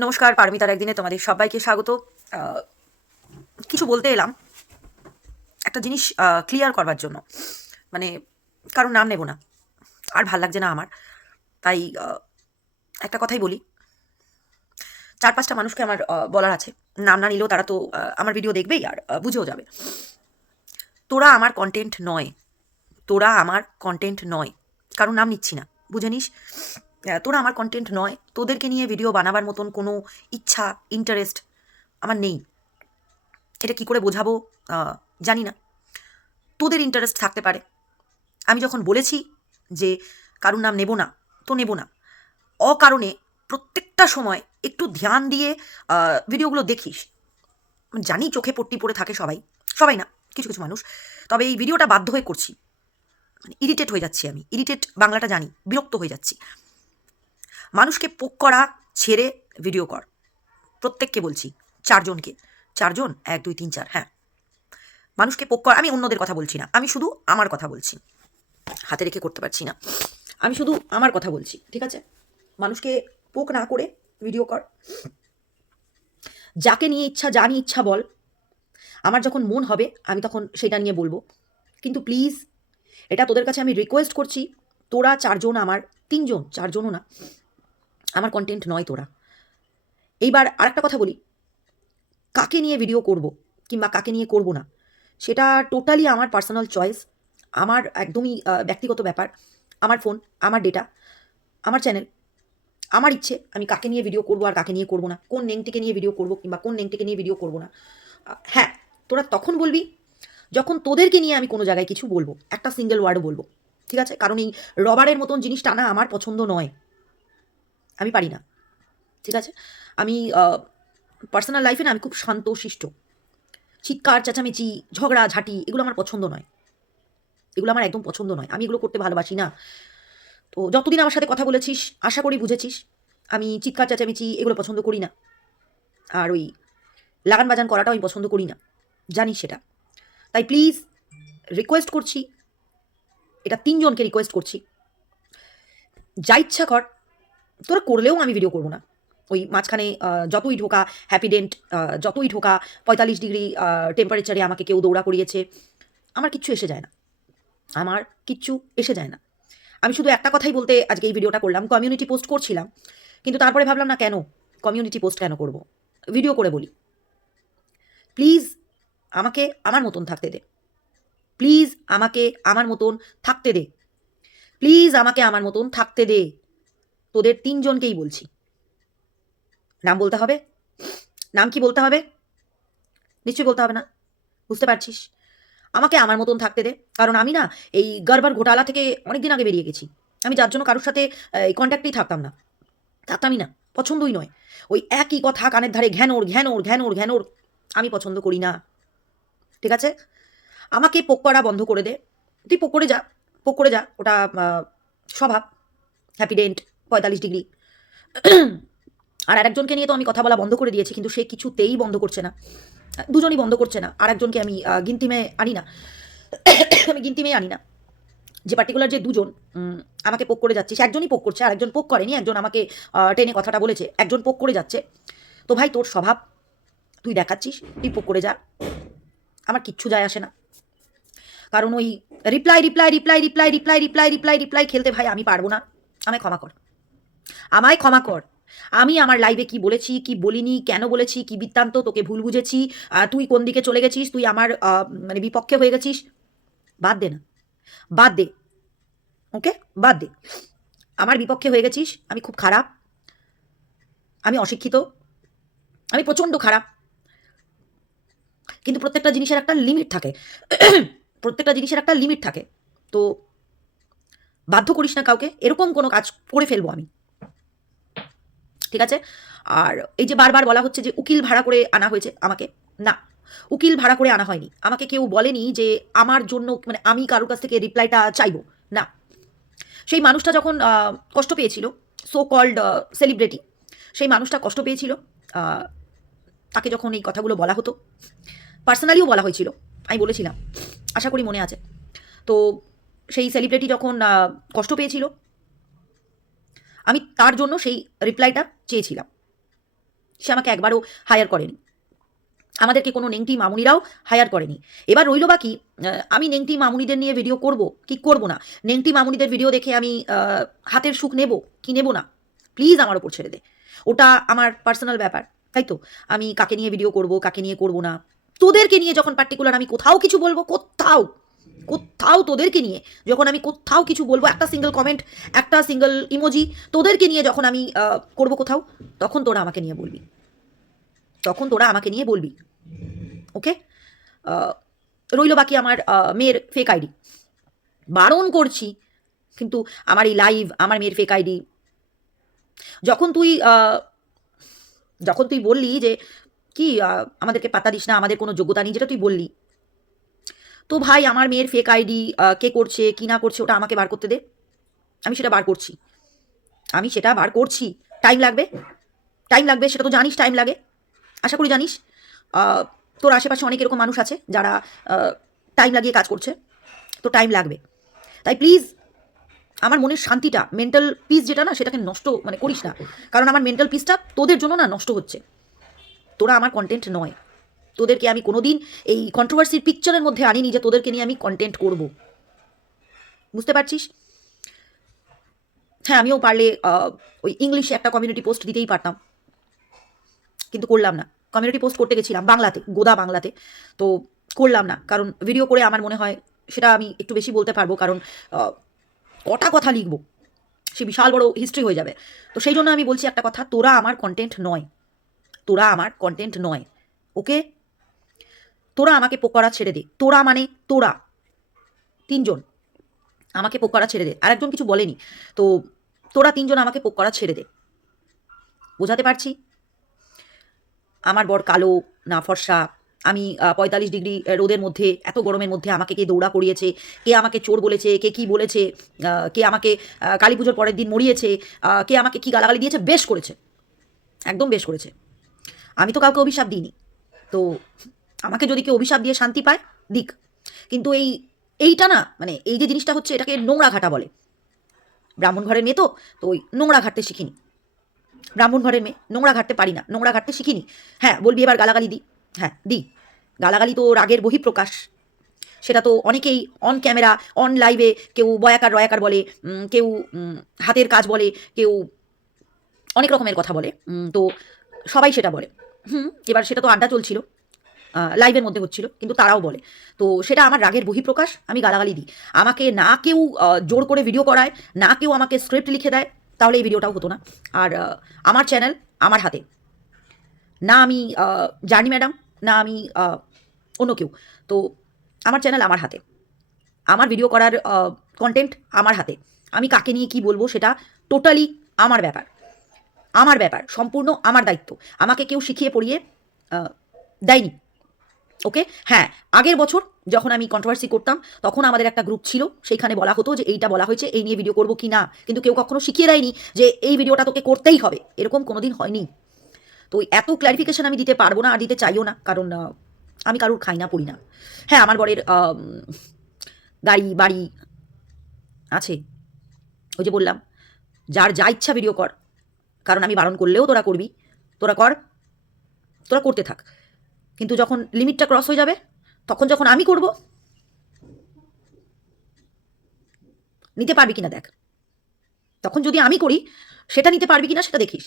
নমস্কার, পারমিতার একদিনে তোমাদের সবাইকে স্বাগত। কিছু বলতে এলাম। একটা জিনিস ক্লিয়ার করবার জন্য। মানে কারোর নাম নেব না। আর ভালো লাগছে না আমার। তাই একটা কথাই বলি। চার পাঁচটা মানুষকে আমার বলার আছে। নাম না নিলেও তারা তো আমার ভিডিও দেখবেই আর বুঝেও যাবে। তোরা আমার কন্টেন্ট নয়। তোরা আমার কন্টেন্ট নয়। কারণ নাম নিচ্ছি না। বুঝে নিস? তোরা আমার কন্টেন্ট নয়, তোদেরকে নিয়ে ভিডিও বানাবার মতন কোনো ইচ্ছা ইন্টারেস্ট আমার নেই। এটা কি করে বোঝাবো? জানি না। তোদের ইন্টারেস্ট থাকতে পারে। আমি যখন বলেছি যে কারুর নাম নেব না, তো নেব না। অকারণে প্রত্যেকটা সময় একটু ধ্যান দিয়ে ভিডিওগুলো দেখিস। জানি চোখে পট্টি পড়ে থাকে সবাই সবাই না, কিছু কিছু মানুষ। তবে এই ভিডিওটা বাধ্য হয়ে করছি। মানে ইরিটেট হয়ে যাচ্ছি আমি। ইরিটেট বাংলাটা জানি, বিরক্ত হয়ে যাচ্ছি। মানুষকে পোক করা, ছেড়ে ভিডিও কর। প্রত্যেককে বলছি, চারজনকে। চারজন? এক, দুই, তিন, চার হ্যাঁ। মানুষকে পোক করা, আমি অন্যদের কথা বলছি না। আমি শুধু আমার কথা বলছি। হাতে রেখে করতে পারছি না। আমি শুধু আমার কথা বলছি, ঠিক আছে? মানুষকে পোক না করে ভিডিও কর। যাকে নিয়ে ইচ্ছা, যা নিয়ে ইচ্ছা বল। আমার যখন মন হবে, আমি তখন সেটা নিয়ে বলব। কিন্তু প্লিজ এটা তোদের কাছে আমি রিকোয়েস্ট করছি, তোরা চারজন আমার, তিনজন, চারজনও না। আমার কন্টেন্ট নয় তোরা। এইবার আরেকটা কথা বলি। কাকে নিয়ে ভিডিও করব কিংবা কাকে নিয়ে করব না, সেটা টোটালি আমার পার্সোনাল চয়েস আমার একদমই ব্যক্তিগত ব্যাপার, আমার ফোন আমার ডেটা আমার চ্যানেল আমার ইচ্ছে, আমি কাকে নিয়ে ভিডিও করব আর কাকে নিয়ে করব না, কোন নেংটিকে নিয়ে ভিডিও করব কিংবা কোন নেংটিকে নিয়ে ভিডিও করব না। হ্যাঁ তোরা তখন বলবি যখন তোদেরকে নিয়ে আমি কোনো জায়গায় কিছু বলব, একটা সিঙ্গেল ওয়ার্ডও বলব, ঠিক আছে? কারণ এই রবারের মতন জিনিস টানা আমার পছন্দ নয়। আমি পারি না। ঠিক আছে? আমি পার্সোনাল লাইফে না আমি খুব শান্ত শিষ্ট চিৎকার, চেঁচামেচি, ঝগড়া, ঝাঁটি, এগুলো আমার পছন্দ নয়। এগুলো আমার একদম পছন্দ নয়। আমি এগুলো করতে ভালোবাসি না। তো যতদিন আমার সাথে কথা বলেছিস, আশা করি বুঝেছিস, আমি চিৎকার, চেঁচামেচি এগুলো পছন্দ করি না। আর ওই লাগান বাজান করাটাও আমি পছন্দ করি না। জানি সেটা। তাই প্লিজ রিকোয়েস্ট করছি। এটা তিনজনকে রিকোয়েস্ট করছি। যা ইচ্ছা কর তোরা করলেও আমি ভিডিও করব না। ওই মাঝখানে যতই ঢোকা হ্যাপিডেন্ট যতই ঢোকা, পঁয়তাল্লিশ ডিগ্রি টেম্পারেচারে আমাকে কেউ দৌড়া করিয়েছে, আমার কিচ্ছু এসে যায় না। আমার কিচ্ছু এসে যায় না। আমি শুধু একটা কথাই বলতে আজকে এই ভিডিওটা করলাম কমিউনিটি পোস্ট করছিলাম, কিন্তু তারপরে ভাবলাম, না, কেন? কমিউনিটি পোস্ট কেন করব? ভিডিও করে বলি। প্লিজ আমাকে আমার মতন থাকতে দে। প্লিজ আমাকে আমার মতন থাকতে দে। প্লিজ আমাকে আমার মতন থাকতে দে। তোদের তিনজনকেই বলছি। নাম বলতে হবে? নাম কি বলতে হবে? নিশ্চয়ই বলতে হবে না। বুঝতে পারছিস? আমাকে আমার মতন থাকতে দে। কারণ আমি না এই গড়বার ঘোটালা থেকে অনেক দিন আগে বেরিয়ে গেছি। আমি যার জন্য কারোর সাথে এই কন্ট্যাক্টেই থাকতাম না। থাকতামই না, পছন্দই নয়। ওই একই কথা কানের ধারে ঘ্যানোর ঘ্যানোর ঘ্যানোর ঘ্যানোর আমি পছন্দ করি না। ঠিক আছে? আমাকে পোক করা বন্ধ করে দে। তুই পোক করে যা, পোক করে যা। ওটা স্বভাব। হ্যাপিডেন্ট পঁয়তাল্লিশ ডিগ্রি। আর আরেকজনকে নিয়ে তো আমি কথা বলা বন্ধ করে দিয়েছি, কিন্তু সে কিছুতেই বন্ধ করছে না। দুজনই বন্ধ করছে না। আরেকজনকে আমি গিনতিমে আনি না। আমি গিনতিমে আনি না। যে পার্টিকুলার যে দুজন আমাকে পোক করে যাচ্ছে, সে একজনই পোক করছে, আরেকজন পোক করেনি, একজন আমাকে টেনে কথাটা বলেছে, একজন পোক করে যাচ্ছে। তো ভাই, তোর স্বভাব, তুই দেখাচ্ছিস, তুই পোক করে যা। আমার কিচ্ছু যায় আসে না। কারণ ওই reply reply reply reply reply reply reply reply খেলতে ভাই আমি পারব না। আমায় ক্ষমা কর। আমায় ক্ষমা কর। আমি আমার লাইভে কি বলেছি, কি বলিনি, কেন বলেছি, কি বৃত্তান্ত, তোকে ভুল বুঝেছি তুই কোন দিকে চলে গেছিস, তুই আমার মানে বিপক্ষে হয়ে গেছিস? বাদ দে না। বাদ দে। ওকে বাদ দে। আমার বিপক্ষে হয়ে গেছিস, আমি খুব খারাপ। আমি অশিক্ষিত। আমি প্রচণ্ড খারাপ। কিন্তু প্রত্যেকটা জিনিসের একটা লিমিট থাকে। প্রত্যেকটা জিনিসের একটা লিমিট থাকে। তো বাধ্য করিস না কাউকে। এরকম কোনো কাজ করে ফেলব আমি। ঠিক আছে? আর এই যে বারবার বলা হচ্ছে যে উকিল ভাড়া করে আনা হয়েছে আমাকে, না, উকিল ভাড়া করে আনা হয়নি। আমাকে কেউ বলেনি যে আমার জন্য মানে আমি কারোর কাছ থেকে রিপ্লাইটা চাইব, না। সেই মানুষটা যখন কষ্ট পেয়েছিল সো কল্ড সেলিব্রিটি সেই মানুষটা কষ্ট পেয়েছিল তাকে যখন এই কথাগুলো বলা হতো পার্সোনালিও বলা হয়েছিল, আমি বলেছিলাম, আশা করি মনে আছে। তো সেই সেলিব্রিটি যখন কষ্ট পেয়েছিল আমি তার জন্য সেই রিপ্লাইটা চেয়েছিলাম। সে আমাকে একবারও হায়ার করেনি। আমাদেরকে কোনো নেংটি মামুনিরাও হায়ার করেনি। এবার রইল বাকি আমি নেংটি মামুনিদের নিয়ে ভিডিও করব? কি করব না? নেংটি মামুনিদের ভিডিও দেখে আমি হাতের সুখ নেব? কি নেব না? প্লিজ আমার ওপর ছেড়ে দে। ওটা আমার পার্সোনাল ব্যাপার, তাই তো? আমি কাকে নিয়ে ভিডিও করব, কাকে নিয়ে করব না? তোদেরকে নিয়ে যখন পার্টিকুলার আমি কোথাও কিছু বলব, কোথাও কোথাও তোদেরকে নিয়ে যখন আমি কোথাও কিছু বলব, একটা সিঙ্গেল কমেন্ট একটা সিঙ্গেল ইমোজি তোদেরকে নিয়ে যখন আমি করব কোথাও, তখন তোরা আমাকে নিয়ে বলবি। তখন তোরা আমাকে নিয়ে বলবি। ওকে রইল বাকি আমার মেয়ের ফেক আইডি বারণ করছি, কিন্তু আমার এই লাইভ আমার মেয়ের ফেক আইডি যখন তুই যখন তুই বললি যে, কি আমাদেরকে পাতা দিস না, আমাদের কোনো যোগ্যতা নেই, যেটা তুই বললি তো ভাই, আমার মেয়ের ফেক আইডি কে করছে, কি না করছে, ওটা আমাকে বার করতে দে। আমি সেটা বার করছি। আমি সেটা বার করছি। টাইম লাগবে? টাইম লাগবে, সেটা তো জানিস টাইম লাগে। আশা করি জানিস। তোর আশেপাশে অনেক এরকম মানুষ আছে যারা টাইম লাগিয়ে কাজ করছে। তো টাইম লাগবে। তাই প্লিজ আমার মনের শান্তিটা মেন্টাল পিস যেটা না, সেটাকে নষ্ট মানে করিস না। কারণ আমার মেন্টাল পিসটা তোদের জন্য না নষ্ট হচ্ছে। তোরা আমার কন্টেন্ট নয়। তোদেরকে আমি কোনোদিন এই কন্ট্রোভার্সির পিকচারের মধ্যে আনিনি যে তোদেরকে নিয়ে আমি কন্টেন্ট করব। বুঝতে পারছিস? হ্যাঁ আমিও পারলে ওই ইংলিশে একটা কমিউনিটি পোস্ট দিতেই পারতাম। কিন্তু করলাম না। কমিউনিটি পোস্ট করতে গেছিলাম বাংলাতে, গোদা বাংলাতে। তো করলাম না, কারণ ভিডিও করে আমার মনে হয় সেটা আমি একটু বেশি বলতে পারব, কারণ কটা কথা লিখব, সে বিশাল বড় হিস্ট্রি হয়ে যাবে। তো সেই জন্য আমি বলছি একটা কথা, তোরা আমার কন্টেন্ট নয়। তোরা আমার কন্টেন্ট নয়। ওকে তোরা আমাকে পোকরা ছেড়ে দে। তোরা মানে তোরা। তিনজন আমাকে পোকারা ছেড়ে দে। আর একজন কিছু বলেনি। তো তোরা তিনজন আমাকে পোকরা ছেড়ে দে। বোঝাতে পারছি? আমার বর কালো, না ফর্সা। আমি পঁয়তাল্লিশ ডিগ্রি রোদের মধ্যে, এত গরমের মধ্যে আমাকে কে দৌড়া করিয়েছে, কে আমাকে চোর বলেছে, কে কি বলেছে কে আমাকে কালী পুজোর পরের দিন মরিয়েছে কে আমাকে কি গালাগালি দিয়েছে, বেশ করেছে। একদম বেশ করেছে। আমি তো কাউকে অভিশাপ দিইনি। তো আমাকে যদি কেউ অভিশাপ দিয়ে শান্তি পায়, দিক। কিন্তু এই, এইটা না মানে এই যে জিনিসটা হচ্ছে, এটাকে নোংরা ঘাটা বলে। ব্রাহ্মণ ঘরের মেয়ে তো তো ওই নোংরা ঘাটতে শিখিনি। ব্রাহ্মণ ঘরের মেয়ে, নোংরা ঘাটতে পারি না, নোংরা ঘাটতে শিখিনি। হ্যাঁ বলবি এবার গালাগালি দিই হ্যাঁ দিই গালাগালি তো রাগের বহিঃপ্রকাশ। সেটা তো অনেকেই অন ক্যামেরা অন লাইভে কেউ বয়াকার, রয়াকার বলে কেউ হাতের কাজ বলে, কেউ অনেক রকমের কথা বলে। তো সবাই সেটা বলে। হুম, এবার সেটা তো আড্ডা চলছিল। লাইভের মধ্যে হচ্ছিল, কিন্তু তারাও বলে। তো সেটা আমার রাগের বহিঃপ্রকাশ, আমি গালাগালি দিই। আমাকে না কেউ জোর করে ভিডিও করায়, না কেউ আমাকে স্ক্রিপ্ট লিখে দেয়, তাহলে এই ভিডিওটাও হতো না। আর আমার চ্যানেল আমার হাতে। না আমি জার্নি ম্যাডাম, না আমি অন্য কেউ। তো আমার চ্যানেল আমার হাতে। আমার ভিডিও করার কন্টেন্ট আমার হাতে। আমি কাকে নিয়ে কি বলব সেটা টোটালি আমার ব্যাপার। আমার ব্যাপার, সম্পূর্ণ আমার দায়িত্ব। আমাকে কেউ শিখিয়ে পড়িয়ে দেয়নি। ওকে হ্যাঁ আগের বছর যখন আমি কন্ট্রোভার্সি করতাম, তখন আমাদের একটা গ্রুপ ছিল, সেইখানে বলা হতো যে এইটা বলা হয়েছে, এই নিয়ে ভিডিও করব কি না। কিন্তু কেউ কখনো শিখিয়ে দেয়নি যে এই ভিডিওটা তোকে করতেই হবে। এরকম কোনোদিন হয়নি। তো এত ক্ল্যারিফিকেশন আমি দিতে পারব না আর দিতে চাইও না, কারণ আমি কারুর খাই না, পড়ি না। হ্যাঁ আমার বরের গাড়ি, বাড়ি আছে। ওই যে বললাম, যার যা ইচ্ছা ভিডিও কর, কারণ আমি বারণ করলেও তোরা করবি। তোরা কর, তোরা করতে থাক। কিন্তু যখন লিমিটটা ক্রস হয়ে যাবে, তখন যখন আমি করব, নিতে পারবি কিনা দেখ। তখন যদি আমি করি, সেটা নিতে পারবি কিনা সেটা দেখিস।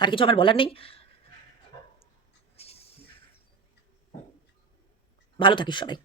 আর কিছু আমার বলার নেই। ভালো থাকিস সবাই।